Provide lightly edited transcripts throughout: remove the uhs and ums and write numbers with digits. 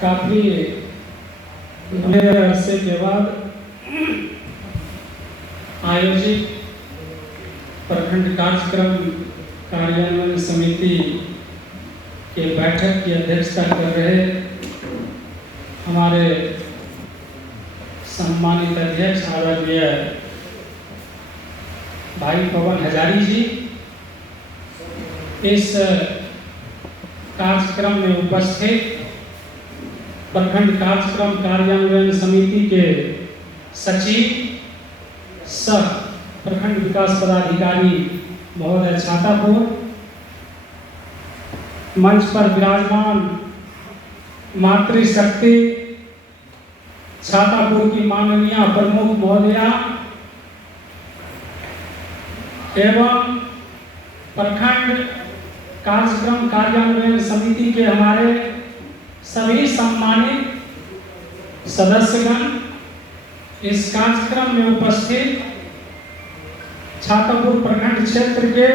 काफ़ी लंबे अरसे के बाद आयोजित प्रखंड कार्यक्रम कार्यान्वयन समिति के बैठक की अध्यक्षता कर रहे हमारे सम्मानित अध्यक्ष आदरणीय भाई पवन हजारी जी, इस कार्यक्रम में उपस्थित प्रखंड कार्यक्रम कार्यान्वयन समिति के सचिव सह प्रखंड विकास पदाधिकारी महोदय छातापुर, मंच पर विराजमान मातृशक्ति छातापुर की माननीय प्रमुख महोदया एवं प्रखंड कार्यक्रम कार्यान्वयन समिति के हमारे सभी सम्मानित सदस्यगण, इस कार्यक्रम में उपस्थित छातापुर प्रखंड क्षेत्र के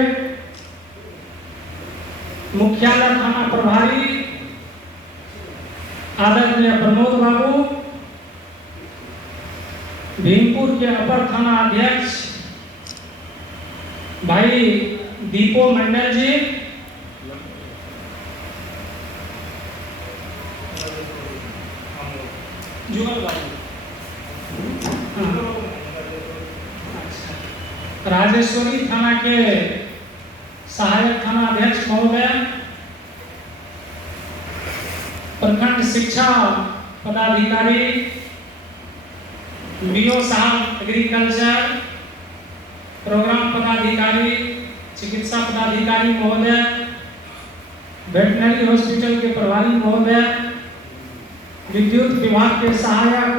मुख्यालय थाना प्रभारी आदरणीय प्रमोद बाबू, भीमपुर के अपर थाना अध्यक्ष भाई दीपो मंडल जी, राजेश्वरी थाना के सहायक थाना अध्यक्ष महोदय, प्रखंड शिक्षा पदाधिकारी बीओ साहब एग्रीकल्चर, प्रोग्राम पदाधिकारी, चिकित्सा पदाधिकारी महोदय, वेटनरी हॉस्पिटल के प्रभारी महोदय, विद्युत विभाग के सहायक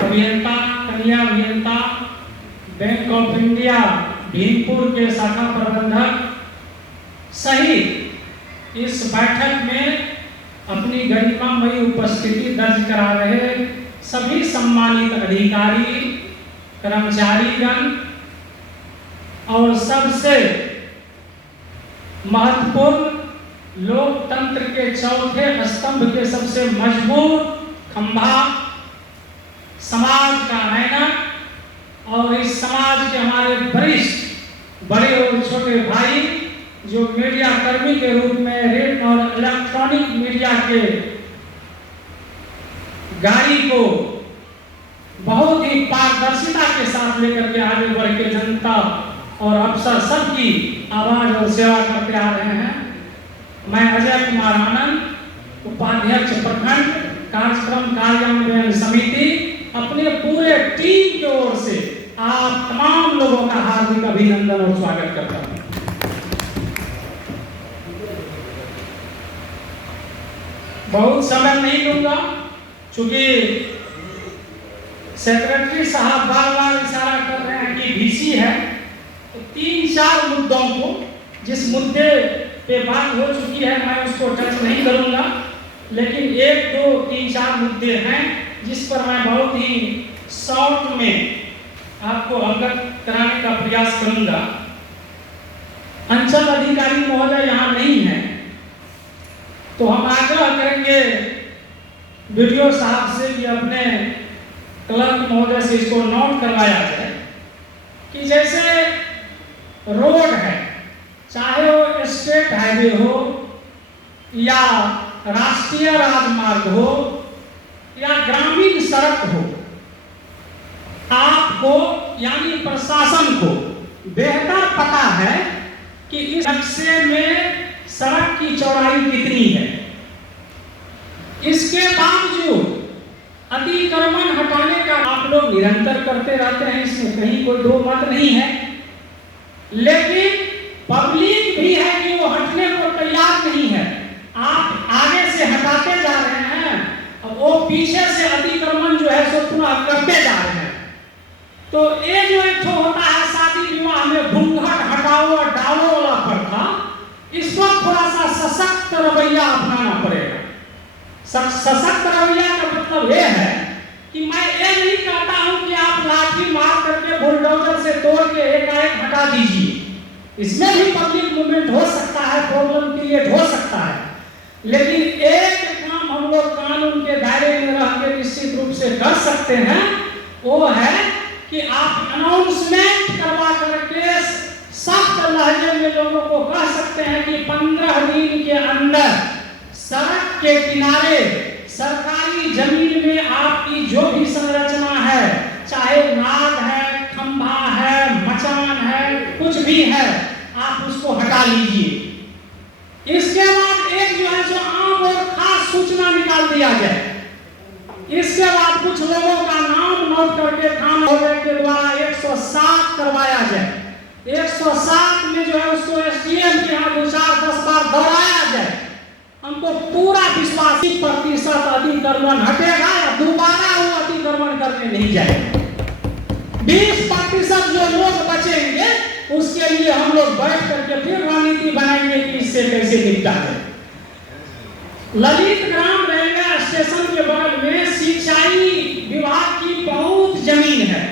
अभियंता, कन्या अभियंता, बैंक ऑफ इंडिया भीमपुर के शाखा प्रबंधक सहित इस बैठक में अपनी गरिमामयी उपस्थिति दर्ज करा रहे सभी सम्मानित अधिकारी, कर्मचारीगण और सबसे महत्वपूर्ण लोकतंत्र के चौथे स्तंभ के सबसे मजबूत खंभा, समाज का ऐनक और इस समाज के हमारे वरिष्ठ बड़े और छोटे भाई जो मीडिया कर्मी के रूप में रेड और इलेक्ट्रॉनिक मीडिया के गाड़ी को बहुत ही पारदर्शिता के साथ लेकर के आगे बढ़ के जनता और अफसर सबकी आवाज और सेवा करते आ रहे हैं। मैं अजय कुमार आनंद, उपाध्यक्ष प्रखंड कार्यक्रम कार्यान्वयन समिति, अपने पूरे टीम की ओर से आप तमाम लोगों का हार्दिक अभिनंदन और स्वागत करता हूं। बहुत समय नहीं लूंगा क्योंकि सेक्रेटरी साहब बार बार इशारा कर रहे हैं कि VC है, तो 3-4 मुद्दों को, जिस मुद्दे पे बात हो चुकी है मैं उसको टच नहीं करूंगा, लेकिन 1, 2, 3-4 मुद्दे हैं जिस पर मैं बहुत ही शॉर्ट में आपको अवगत कराने का प्रयास करूंगा। अंचल अधिकारी महोदय यहाँ नहीं है, तो हम आग्रह करेंगे वीडियो साहब से कि अपने क्लर्क महोदय से इसको नोट करवाया जाए कि जैसे रोड है, चाहे वो स्टेट हाईवे हो या राष्ट्रीय राजमार्ग हो या ग्रामीण सड़क हो, आपको यानी प्रशासन को बेहतर पता है कि इस नक्शे में सड़क की चौड़ाई कितनी है। इसके बावजूद अतिक्रमण हटाने का आप लोग निरंतर करते रहते हैं, इसमें कहीं कोई दो मत नहीं है, लेकिन पब्लिक भी है कि वो हटने को तैयार नहीं है। आप आगे से हटाते जा रहे हैं, अब वो पीछे से अतिक्रमण जो है सो पूरा करते जा रहे हैं। तो ये जो एक तो होता है शादी विवाह में घूंघट हटाओ और डालो वाला प्रथा, इस पर थोड़ा सा सशक्त रवैया अपनाना पड़ेगा। सशक्त रवैया का मतलब ये है कि मैं ये नहीं कहता हूं कि आप लाठी मार करके बुलडोजर से तोड़ के एकाएक हटा दीजिए, इसमें भी पब्लिक मूवमेंट हो सकता है, प्रॉब्लम क्रिएट हो सकता है, लेकिन एक काम हम लोग निश्चित रूप से कर सकते हैं वो है कि आप अनाउंसमेंट करवा करके सख्त लहजे में लोगों को कह सकते हैं कि 15 दिन के अंदर सड़क के किनारे सरकारी जमीन में आपकी जो भी संरचना है, चाहे नाद है, खंभा है, मचान है, कुछ भी है, आप उसको हटा लीजिए। इसके बाद एक जो है सो आम और खास सूचना निकाल दिया जाए। इसके बाद कुछ लोगों का नाम नोट करके थाना के द्वारा 107 करवाया जाए। 107 में जो है उसको एसडीएम के यहाँ 2-4-10 बार दोहराया जाए। हमको पूरा विश्वास 20% अतिक्रमण हटेगा या दोबारा वो अतिक्रमण करने नहीं जाएगा। 20% जो लोग बचेंगे उसके लिए हम लोग बैठ करके फिर रणनीति बनाएंगे कि इससे कैसे निपटा जाए। ललित ग्राम रेलवे स्टेशन के बगल में सिंचाई विभाग की बहुत जमीन है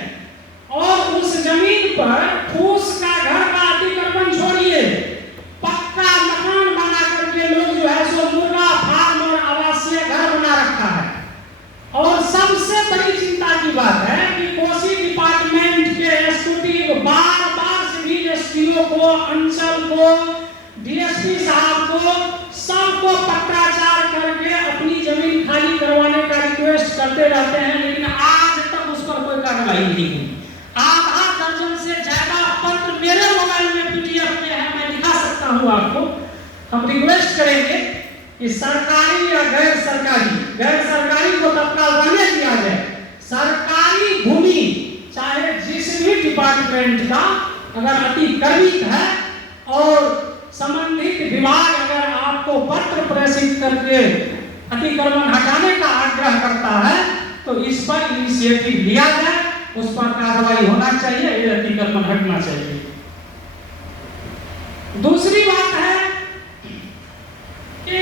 और उस जमीन पर फूस का घर का अतिक्रमण छोड़िए, पक्का मकान बना करके लोग जो है सो मुर्गा फार्म और आवासीय घर बना रखा है। और सबसे बड़ी चिंता की बात है कि कोसी डिपार्टमेंट के एसक्यूटिव बार-बार सिविल एसपीओ को, अंचल को, डीएसपी साहब को, सबको पत्राचार करके अपनी जमीन खाली करवाने का रिक्वेस्ट करते रहते हैं, लेकिन आज तक उस पर कोई कार्रवाई नहीं हुई। आधा दर्जन से ज्यादा पत्र मेरे मोबाइल में पीडीएफ में है, मैं दिखा सकता हूं आपको। हम रिक्वेस्ट करेंगे कि सरकारी या गैर सरकारी को तत्काल रहने दिया जाए। सरकारी भूमि चाहे जिस भी डिपार्टमेंट का अगर अतिक्रमित है और संबंधित विभाग अगर आपको पत्र प्रेषित करके अतिक्रमण हटाने का आग्रह करता है तो इस पर इनिशिएटिव लिया जाए, उस पर कार्रवाई होना चाहिए, ये अतिक्रमण हटना चाहिए। दूसरी बात है कि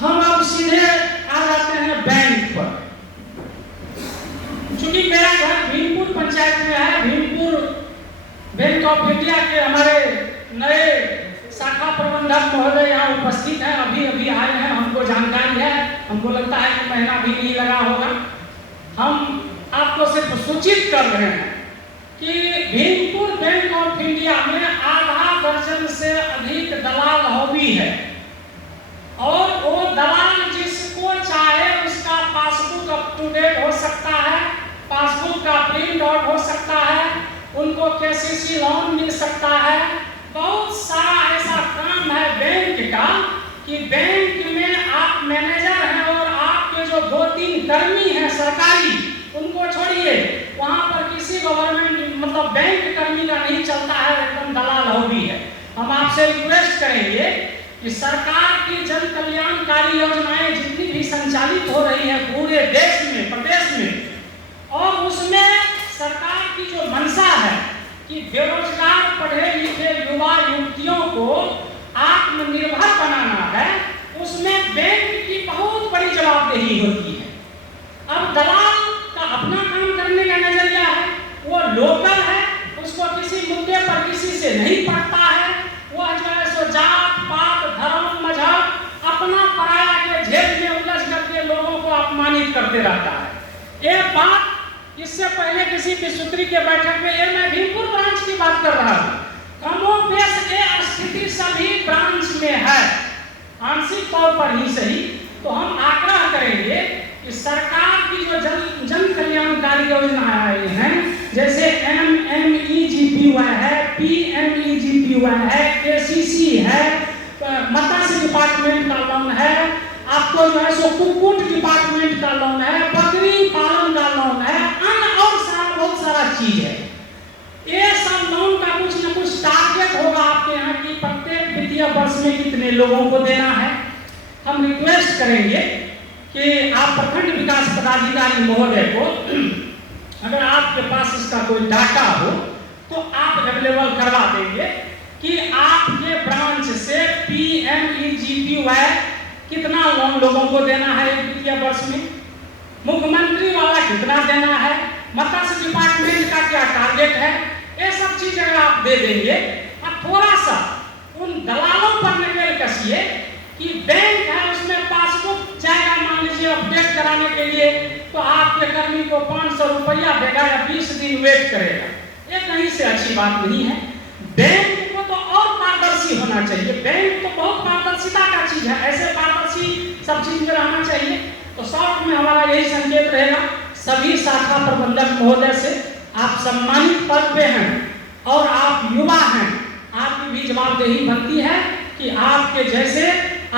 हम अब सीधे आ जाते हैं बैंक पर। चूंकि मेरा घर भीमपुर पंचायत में है, भीमपुर बैंक ऑफ इंडिया के हमारे नए शाखा प्रबंधक महोदय यहाँ उपस्थित हैं, अभी आए हैं, हमको जानकारी है, हमको लगता है कि महीना भी नहीं लगा होगा। हम आपको सिर्फ सूचित कर रहे हैं कि भीमपुर बैंक ऑफ इंडिया में आधा दर्जन से अधिक दलाल हॉबी है और वो दलाल जिसको चाहे उसका पासबुक अप टू डेट हो सकता है, पासबुक का प्रिंट आउट हो सकता है, उनको केसीसी लोन मिल सकता है। बहुत सारा ऐसा काम है बैंक का कि बैंक में आप मैनेजर हैं और आपके जो 2-3 कर्मी हैं सरकारी, उनको छोड़िए, वहां पर किसी गवर्नमेंट मतलब बैंक कर्मी का नहीं चलता है, एकदम दलाल हॉबी है। हम आपसे रिक्वेस्ट करेंगे कि सरकार की जन कल्याणकारी योजनाएं जितनी भी संचालित हो रही हैं पूरे देश में, प्रदेश में, और उसमें सरकार की जो मंशा है कि बेरोजगार पढ़े लिखे युवा युवतियों को आत्मनिर्भर बनाना है, उसमें बैंक की बहुत बड़ी जवाबदेही होती है। अब दलाल का अपना काम करने का नजरिया है, वो लोकल है, उसको किसी मुद्दे पर किसी से नहीं पड़ता है, वह जो है सो जात पात धर्म मजहब अपना पराया के झेल में उलझ करके लोगों को अपमानित करते रहता है। एक बात इससे पहले किसी विस्तृति के बैठक में ये मैं भीमपुर ब्रांच की बात कर रहा हूँ, कमोबेश ये स्थिति सभी ब्रांच में है, आंशिक तौर पर ही सही। तो हम आग्रह करेंगे कि सरकार की जो जन कल्याणकारी योजनाएं हैं, जैसे MMEGPY है, PMEGPY है, KCC है, मत्स्य डिपार्टमेंट का लोन है, आपको जो है सो कुक्कुट डिपार्टमेंट का लोन है, बकरी पालन का लोन है, अन्य और बहुत सारा चीज है। ये सब लोन का कुछ न कुछ टारगेट होगा आपके यहाँ की प्रत्येक वित्तीय वर्ष में कितने लोगों को देना है। हम रिक्वेस्ट करेंगे कि आप प्रखंड विकास पदाधिकारी महोदय को अगर आपके पास इसका कोई डाटा हो तो आप अवेलेबल करवा देंगे कि आपके ब्रांच से PMEGPY कितना लोन लोगों को देना है एक वित्तीय वर्ष में, मुख्यमंत्री वाला कितना देना है, मत्स्य डिपार्टमेंट का क्या टारगेट है, ये सब चीज अगर आप दे देंगे और थोड़ा सा उन दलालों पर नकेल कसिए कि बैंक है उसमें पासबुक जाएगा मान लीजिए अपडेट कराने के लिए, तो आपके कर्मी को 500 रुपया देगा या 20 दिन वेट करेगा। ये कहीं से अच्छी बात नहीं है। बैंक को तो और पारदर्शी होना चाहिए। बैंक तो बहुत पारदर्शिता का चीज है, ऐसे पारदर्शी सब चीज में रहना चाहिए। तो शॉर्ट में हमारा यही संकेत रहेगा सभी शाखा प्रबंधक महोदय से, आप सम्मानित पद पे हैं और आप युवा हैं, आपकी भी जवाबदेही बनती है कि आपके जैसे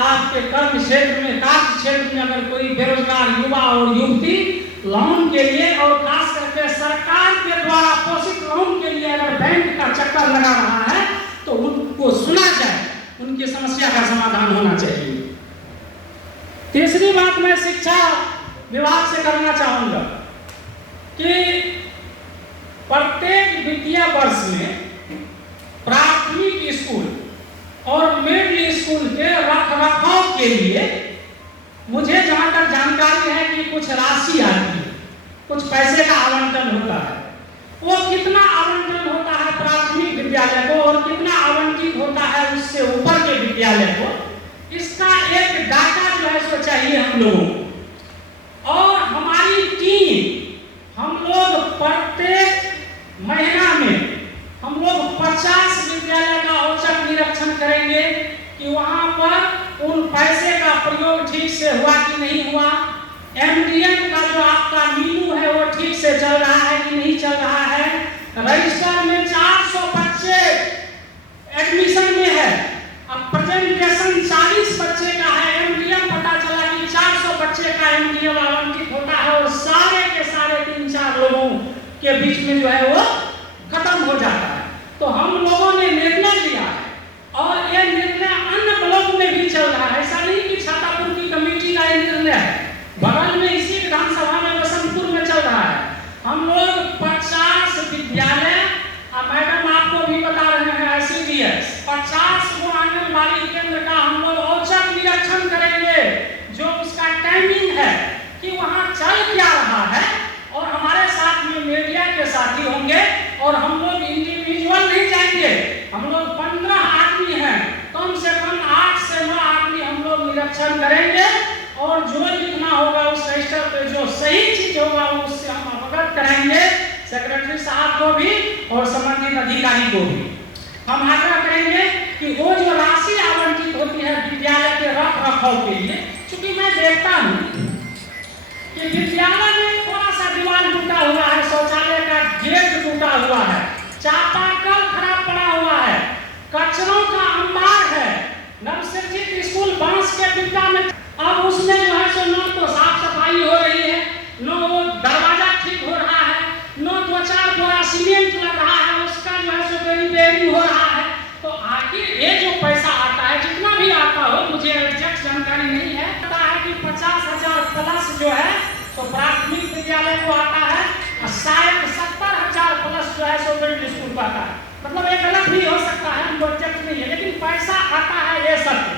आपके कर्म क्षेत्र में, कार्य क्षेत्र में अगर कोई बेरोजगार युवा और युवती लोन के लिए और खास करके सरकार के द्वारा पोषित लोन के लिए अगर बैंक का चक्कर लगा रहा है तो उनको सुना जाए, उनकी समस्या का समाधान होना चाहिए। तीसरी बात मैं शिक्षा विभाग से करना चाहूंगा कि प्रत्येक वित्तीय वर्ष में प्राथमिक स्कूल और मिडिल स्कूल के रखरखाव के लिए मुझे जहां तक जानकारी है कि कुछ राशि आती है, कुछ पैसे का आवंटन होता है। वो कितना आवंटन होता है प्राथमिक विद्यालय को और कितना आवंटित होता है उससे ऊपर के विद्यालय को, इसका एक डाटा जो है सो चाहिए हम लोगों को। और हमारी टीम, हम लोग प्रत्येक महीना में हम लोग 50 विद्यालय का औचक निरीक्षण करेंगे कि वहां पर उन पैसे का प्रयोग ठीक से हुआ कि नहीं हुआ, एमडीएम का जो आपका मीनू है वो ठीक से चल रहा है कि नहीं चल रहा है। रजिस्टर में 400 बच्चे एडमिशन में है, अब प्रेजेंटेशन 40 बच्चे का है, एमडीएम पता चला कि 400 बच्चे का एमडीएम आवंटित होता है और सारे के सारे 3-4 लोगों के बीच में जो है वो खत्म हो जाता है। तो हम लोगों ने निर्णय लिया है और ये निर्णय अन्य ब्लॉक में भी चल रहा है, ऐसा नहीं कि छातापुर की कमेटी का ये निर्णय है, बगल में इसी विधानसभा में बसंतपुर में चल रहा है। हम लोग 50 विद्यालय, मैडम आपको भी बता रहे हैं ICDS, 50 वो आंगनबाड़ी केंद्र का हम लोग औचक निरीक्षण करेंगे, जो उसका टाइमिंग है कि वहाँ चल क्या रहा है। और हमारे साथ में मीडिया के साथी होंगे और हम लोग इंडिविजुअल नहीं जाएंगे, हम लोग 15 आदमी हैं, कम से कम 8 से 9 आदमी हम लोग निरीक्षण करेंगे और जो लिखना होगा उस रजिस्टर पे जो सही चीज होगा उससे हम अवगत कराएंगे सेक्रेटरी साहब को भी और संबंधित अधिकारी को भी। हम आग्रह करेंगे कि वो जो राशि आवंटित होती है विद्यालय के रखरखाव के लिए, क्योंकि मैं देखता हूँ कि विद्यालय में थोड़ा सा दीवार टूटा हुआ है, शौचालय का गेट टूटा हुआ है, चापाकल खराब पड़ा हुआ है, कचरों का अंबार है, नवसर्जित स्कूल बांस के डिब्बा में, अब उसमें जो है सो न तो साफ सफाई हो रही है, न वो दरवाजा ठीक हो रहा है, न 2-4 बोरा सीमेंट लग रहा है, उसका जो है सो रिपेयरिंग हो रहा है। तो आखिर ये जो पैसा आता है, जितना भी आता हो, मुझे एग्जैक्ट जानकारी नहीं है, पता है कि 50,000 प्लस जो है तो प्राथमिक विद्यालय को आता है और शायद 70,000 प्लस जो है सो मिडिल स्कूल को आता है। मतलब एक गलत भी हो सकता है, हमको एग्जैक्ट नहीं है, लेकिन पैसा आता है ये सत्य।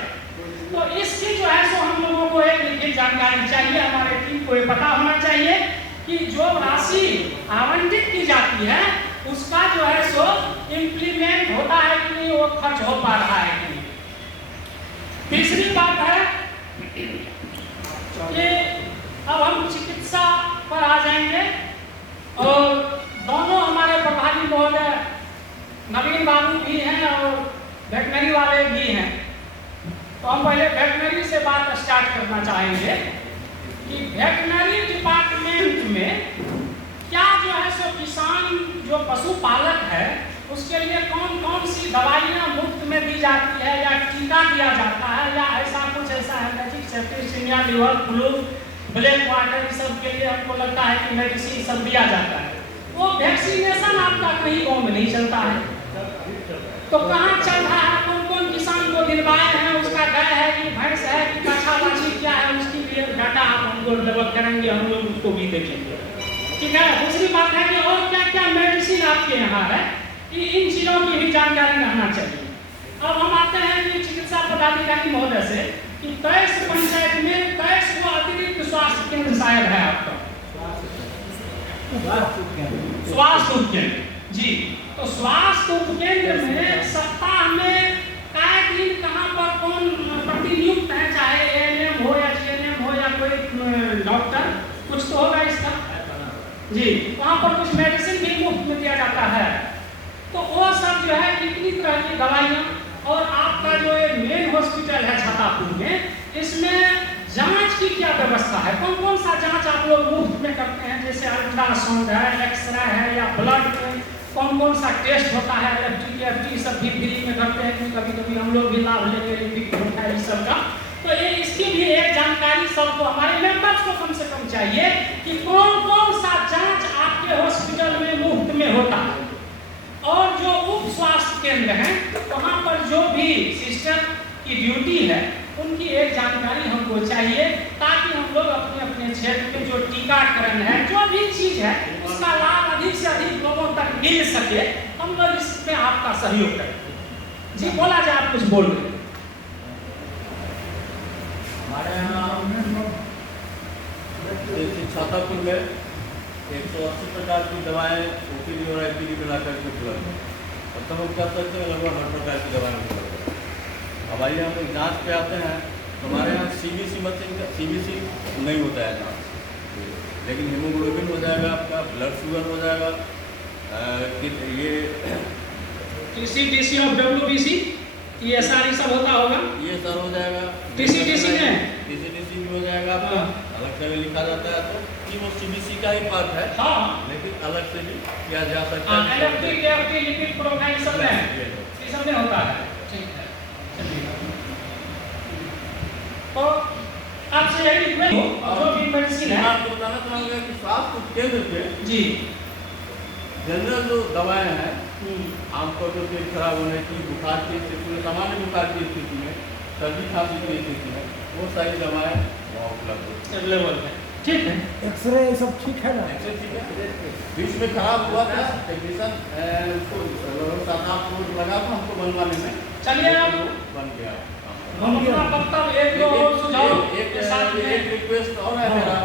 तो इसकी जो है सो हम लोगों को एक लिखित जानकारी चाहिए, हमारे टीम को ये पता होना चाहिए कि जो राशि आवंटित की जाती है उसका जो है सो इम्प्लीमेंट होता है कि नहीं, वो खर्च हो पा रहा है कि नहीं। तीसरी बात है कि अब हम चिकित्सा पर आ जाएंगे और दोनों हमारे प्रभारी महोदय नवीन बाबू भी हैं और वेटनरी वाले भी हैं। तो हम पहले वेटनरी से बात स्टार्ट करना चाहेंगे कि वेटनरी डिपार्टमेंट में क्या जो है सो किसान जो पशुपालक है उसके लिए कौन कौन सी दवाइयाँ मुफ्त में दी जाती है या टीका दिया जाता है या ऐसा कुछ ऐसा hepatitis, septicaemia, liver fluke, black water, इस सब के लिए हमको लगता है कि मेडिसिन सब दिया जाता है। वो वैक्सीनेशन आपका कहीं गाँव में नहीं चलता है, तो कहाँ चल रहा है, कौन कौन किसान को दिलवाए हैं, उसका गाय है कि भैंस है कि कछा बाछी क्या है, उसकी भी डाटा आप हमको डेवलप करेंगे, हम लोग उसको भी देखेंगे। ठीक है। दूसरी बात है कि और क्या क्या मेडिसिन आपके यहाँ है, कि इन चीज़ों की भी जानकारी रहना चाहिए। अब हम आते हैं कि चिकित्सा पदाधिकारी महोदय से कि 23 पंचायत में 23 को अतिरिक्त स्वास्थ्य केंद्र शायद है आपका, स्वास्थ्य उपकेंद्र जी। तो स्वास्थ्य उपकेंद्र में सप्ताह में कई दिन कहाँ पर कौन प्रतिनियुक्त है, चाहे ANM हो या GNM हो या कोई डॉक्टर, जी, वहाँ पर कुछ मेडिसिन भी मुफ्त में दिया जाता है। तो वो सब जो है कितनी तरह की दवाइयाँ, और आपका जो ये मेन हॉस्पिटल है छातापुर में, इसमें जांच की क्या व्यवस्था है? कौन कौन सा जांच आप लोग मुफ्त में करते हैं? जैसे अल्ट्रासाउंड है, एक्सरे है, या ब्लड में कौन कौन सा टेस्ट होता है? एफटी सब भी फ्री में करते हैं कि कभी कभी हम लोग भी लाभ लेते हैं इस सब का। तो ये इसकी भी एक जानकारी सबको, हमारे मेंबर्स को कम से कम चाहिए कि कौन कौन सा जांच आपके हॉस्पिटल में मुफ्त में होता है, और जो उप स्वास्थ्य केंद्र हैं वहाँ पर जो भी सिस्टर की ड्यूटी है उनकी एक जानकारी हमको चाहिए, ताकि हम लोग अपने अपने क्षेत्र में जो टीकाकरण है, जो भी चीज है, उसका लाभ अधिक से अधिक लोगों तक मिल सके। हम लोग इसमें आपका सहयोग करें। जी बोला जाए, आप कुछ बोल रहे हैं। हमारे यहाँ छातापुर में 180 प्रकार की दवाएं ओपीडी और आईपीडी मिला करके उपलब्ध है, और तब हम क्या करते हैं लगभग हर प्रकार की दवाएं उपलब्ध है। अब आइए हम लोग जाँच पे आते हैं, तो हमारे यहाँ सीबीसी मशीन का सीबीसी नहीं होता है जाँच, लेकिन हीमोग्लोबिन हो जाएगा, आपका ब्लड शुगर हो जाएगा, ये टीसी और डब्ल्यूबीसी ये सारी सब होता होगा, ये सब हो जाएगा। टीसी में टीसी भी हो जाएगा आपका, अलग से लिखा जाता है, तो कि वो सीबीसी का ही पार्ट है, हाँ, लेकिन अलग से भी किया जा सकता है। एलएफटी लिपिड प्रोफाइल सब में, ये सब में होता है। ठीक है, तो आपसे यही रिक्वेस्ट हो, जो भी मेडिसिन है आपको बताना चाहूँगा कि स्वास्थ्य केंद्र पे जी जनरल जो दवाएं हैं, आमतौर पर पेट खराब होने की, बुखार की स्थिति में, सामान्य बुखार की स्थिति में, सर्दी खांसी की स्थिति में, वो सारी दवाएं वहाँ उपलब्ध है, अवेलेबल है। ठीक है, एक्सरे ये सब ठीक है ना? एक्सरे ठीक है। बीच में खराब हुआ था, टेक्नीशियन उसको 7-8 रोज लगा था हमको बनवाने में, चलिए आप बन गया। हम अपना वक्तव्य एक दो सुझाव के साथ में एक रिक्वेस्ट और है मेरा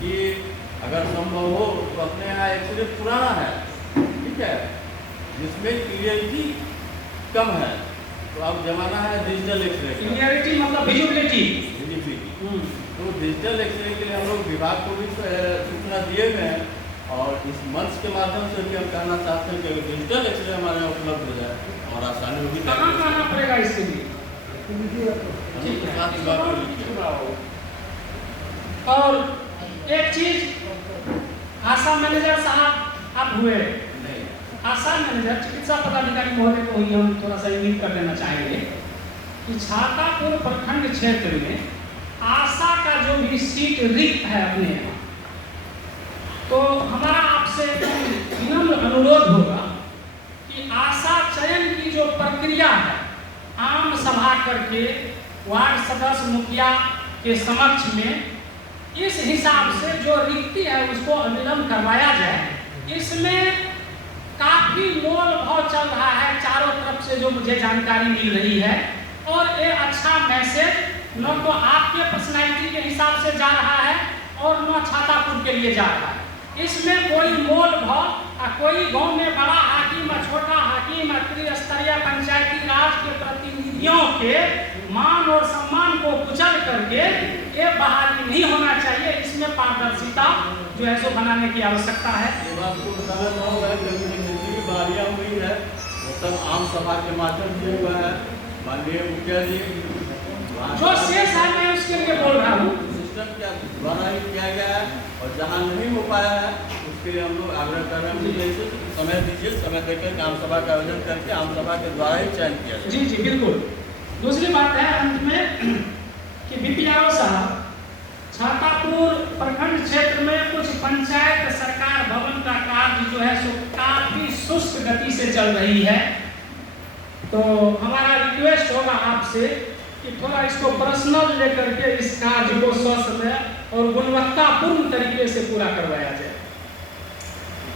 कि अगर संभव हो तो अपने यहाँ एक्सरे पुराना है, ठीक है, जिसमें क्लियरिटी कम है, तो अब जमाना है डिजिटल एक्सरे का। क्लियरिटी मतलब विजिबिलिटी। तो डिजिटल एक्सरे के लिए हम लोग विभाग को भी सूचना दिए हुए हैं, और इस मंच के माध्यम से भी हम कहना चाहते हैं कि अगर डिजिटल एक्सरे हमारे यहाँ उपलब्ध हो जाए और आसानी होगी। कहाँ आना पड़ेगा इसके लिए? और एक चीज, आशा मैनेजर साहब आप हुए, आशा मैनेजर चिकित्सा पदाधिकारी महोदय को ही हम थोड़ा सा इंगित कर देना चाहेंगे कि छातापुर प्रखंड क्षेत्र में आशा का जो भी सीट रिक्त है अपने यहाँ, तो हमारा आपसे विनम्र अनुरोध होगा कि आशा चयन की जो प्रक्रिया है, आम सभा करके वार्ड सदस्य मुखिया के समक्ष में इस हिसाब से जो रिक्ति है उसको अविलंब करवाया जाए। इसमें काफी मोल भाव चल रहा है चारों तरफ से, जो मुझे जानकारी मिल रही है, और ये अच्छा मैसेज न तो आपके पर्सनैलिटी के हिसाब से जा रहा है और न छातापुर के लिए जा रहा है। इसमें कोई मोल भाव, कोई गांव में बड़ा हाकिम, छोटा हाकिम, त्रिस्तरीय पंचायती राज के प्रतिनिधियों के मान और सम्मान को कुचल करके ये बहाली नहीं होना चाहिए। इसमें पारदर्शिता जो है सो बनाने की आवश्यकता है। आपको बताना चाहूँगा कि जितनी भी बहालियाँ हुई है वो सब आम सभा के माध्यम से हुआ है। माननीय मुखिया जी जो शेष है मैं उसके लिए बोल रहा हूँ, सिस्टम क्या द्वारा ही किया गया है, और जहाँ नहीं हो पाया है उसके लिए हम लोग आग्रह कर रहे हैं जैसे समय दीजिए, समय देकर आम सभा का आयोजन करके आम सभा के द्वारा ही चयन किया जाए। जी जी बिल्कुल। दूसरी बात है अंत में कि बीपीआरओ साहब, छातापुर प्रखंड क्षेत्र में कुछ पंचायत सरकार भवन का कार्य जो है सो काफी सुस्त गति से चल रही है, तो हमारा रिक्वेस्ट होगा आपसे कि थोड़ा इसको पर्सनल लेकर के इस कार्य को ससमय और गुणवत्तापूर्ण तरीके से पूरा करवाया जाए।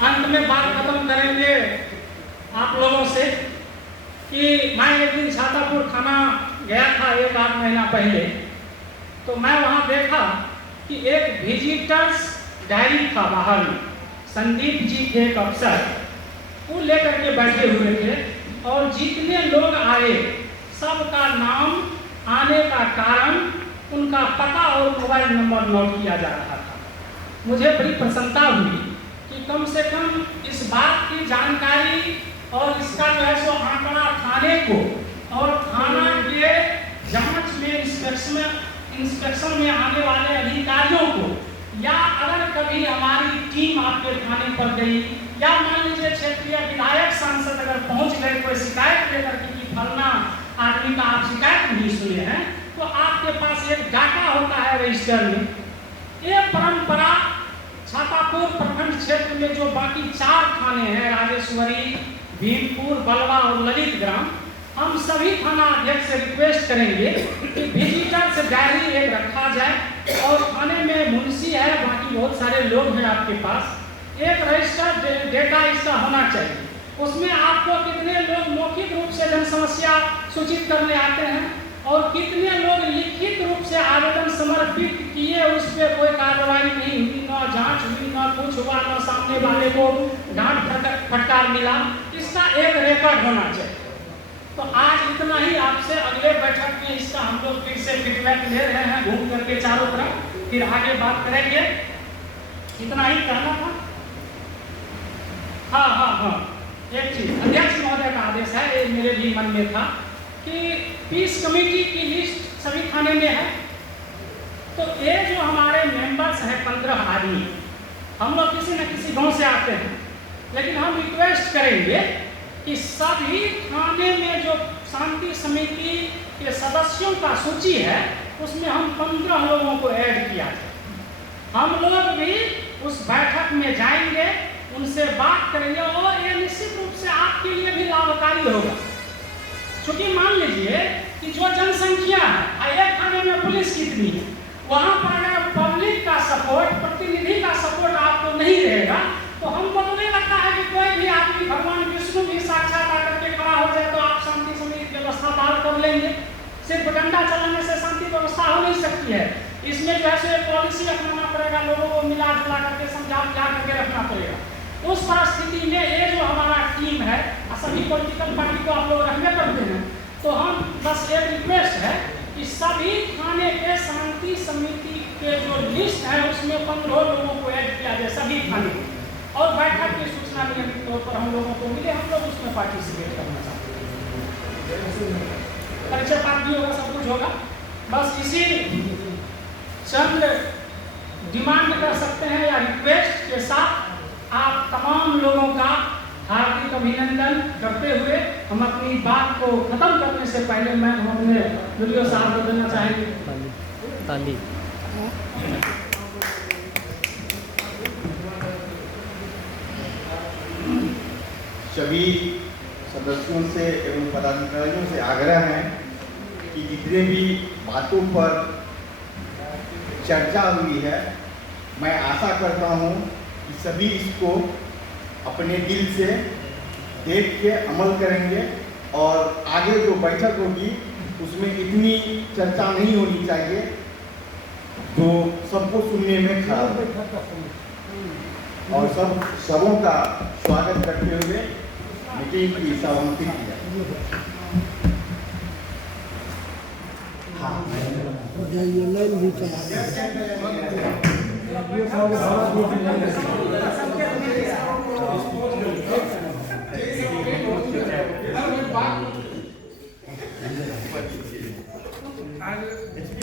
अंत में बात खत्म करेंगे आप लोगों से कि मैं एक दिन छातापुर थाना गया था 1-8 महीना पहले, तो मैं वहाँ देखा कि एक विजिटर्स डायरी था बाहर में, संदीप जी के एक अफसर वो लेकर के बैठे हुए थे, और जितने लोग आए सबका नाम, आने का कारण, उनका पता और मोबाइल नंबर नोट किया जा रहा था। मुझे बड़ी प्रसन्नता हुई कि कम से कम इस बात की जानकारी और इसका जो है सो आंकड़ा थाने को और थाना के जांच में इंस्पेक्शन में आने वाले अधिकारियों को, या अगर कभी हमारी टीम आपके थाने पर गई, या मान लीजिए क्षेत्रीय विधायक सांसद अगर पहुंच गए कोई शिकायत लेकर कि फलना आदमी का आप शिकायत नहीं सुने हैं, तो आपके पास एक डाटा होता है रजिस्टर में। ये परंपरा छातापुर प्रखंड क्षेत्र में जो बाकी 4 थाने हैं, राजेश्वरी, भीमपुर, बलवा और ललित ग्राम, हम सभी थाना अध्यक्ष से रिक्वेस्ट करेंगे कि विजिटर्स डायरी एक रखा जाए और थाने में मुंशी है, बाकी बहुत सारे लोग हैं आपके पास, एक रजिस्टर डेटा इसका होना चाहिए। उसमें आपको कितने लोग मौखिक रूप से जन समस्या सूचित करने आते हैं और कितने लोग लिखित रूप से आवेदन समर्पित किए, उस पर कोई कार्रवाई नहीं हुई, न जांच हुई, न कुछ हुआ, न सामने वाले को डांट फटकार मिला, इसका एक रिकॉर्ड होना चाहिए। तो आज इतना ही, आपसे अगले बैठक में इसका हम लोग फिर से फीडबैक ले रहे हैं घूम करके चारों तरफ, फिर आगे बात करेंगे। इतना ही कहना था। हाँ, एक चीज अध्यक्ष महोदय का आदेश है, ये मेरे भी मन में था कि पीस कमेटी की लिस्ट सभी थाने में है। तो ये जो हमारे मेंबर्स हैं 15 आदमी, हम लोग किसी न किसी गांव से आते हैं, लेकिन हम रिक्वेस्ट करेंगे कि सभी थाने में जो शांति समिति के सदस्यों का सूची है उसमें हम 15 लोगों को ऐड किया जाए। हम लोग भी उस बैठक में जाएंगे, उनसे बात करेंगे और ये निश्चित रूप से आपके लिए भी लाभकारी होगा। क्योंकि मान लीजिए कि जो जनसंख्या है, एक थाने में पुलिस कितनी है, वहां पर अगर पब्लिक का सपोर्ट, प्रतिनिधि का सपोर्ट आपको नहीं रहेगा, तो हमको तो नहीं लगता है कि कोई भी आदमी, भगवान विष्णु भी साक्षात आकर के खड़ा हो जाए तो आप शांति समिति व्यवस्था पार कर लेंगे। सिर्फ डंडा चलाने से शांति व्यवस्था हो नहीं सकती है। इसमें जो है पॉलिसी अपनाना पड़ेगा, लोगों को मिला जुला करके समझा बुझा करके रखना पड़ेगा। उस परिस्थिति में ये जो हमारा टीम है, सभी पॉलिटिकल पार्टी को आप लोग रखने पड़ते हैं, तो हम बस एक रिक्वेस्ट है कि सभी थाने के शांति समिति के जो लिस्ट है उसमें 15 लोगों को ऐड किया जाए सभी थाने को, और बैठक की सूचना नियमित तौर पर हम लोगों को मिले, हम लोग उसमें पार्टिसिपेट करना चाहते हैं। परीक्षा पाठ भी होगा, सब कुछ होगा। बस इसी चंद डिमांड कर सकते हैं या रिक्वेस्ट के साथ आप तमाम लोगों का हार्दिक अभिनंदन करते हुए हम अपनी बात को खत्म करने से पहले मैं अपने वीडियो साहब को देना चाहेंगे ताली। सभी सदस्यों से एवं पदाधिकारियों से आग्रह है कि जितने भी बातों पर चर्चा हुई है, मैं आशा करता हूं कि सभी इसको अपने दिल से देख के अमल करेंगे और आगे जो बैठक होगी उसमें इतनी चर्चा नहीं होनी चाहिए जो सबको सुनने में खराब है। और सबों का स्वागत करते हुए मीटिंग की समाप्ति की जाए।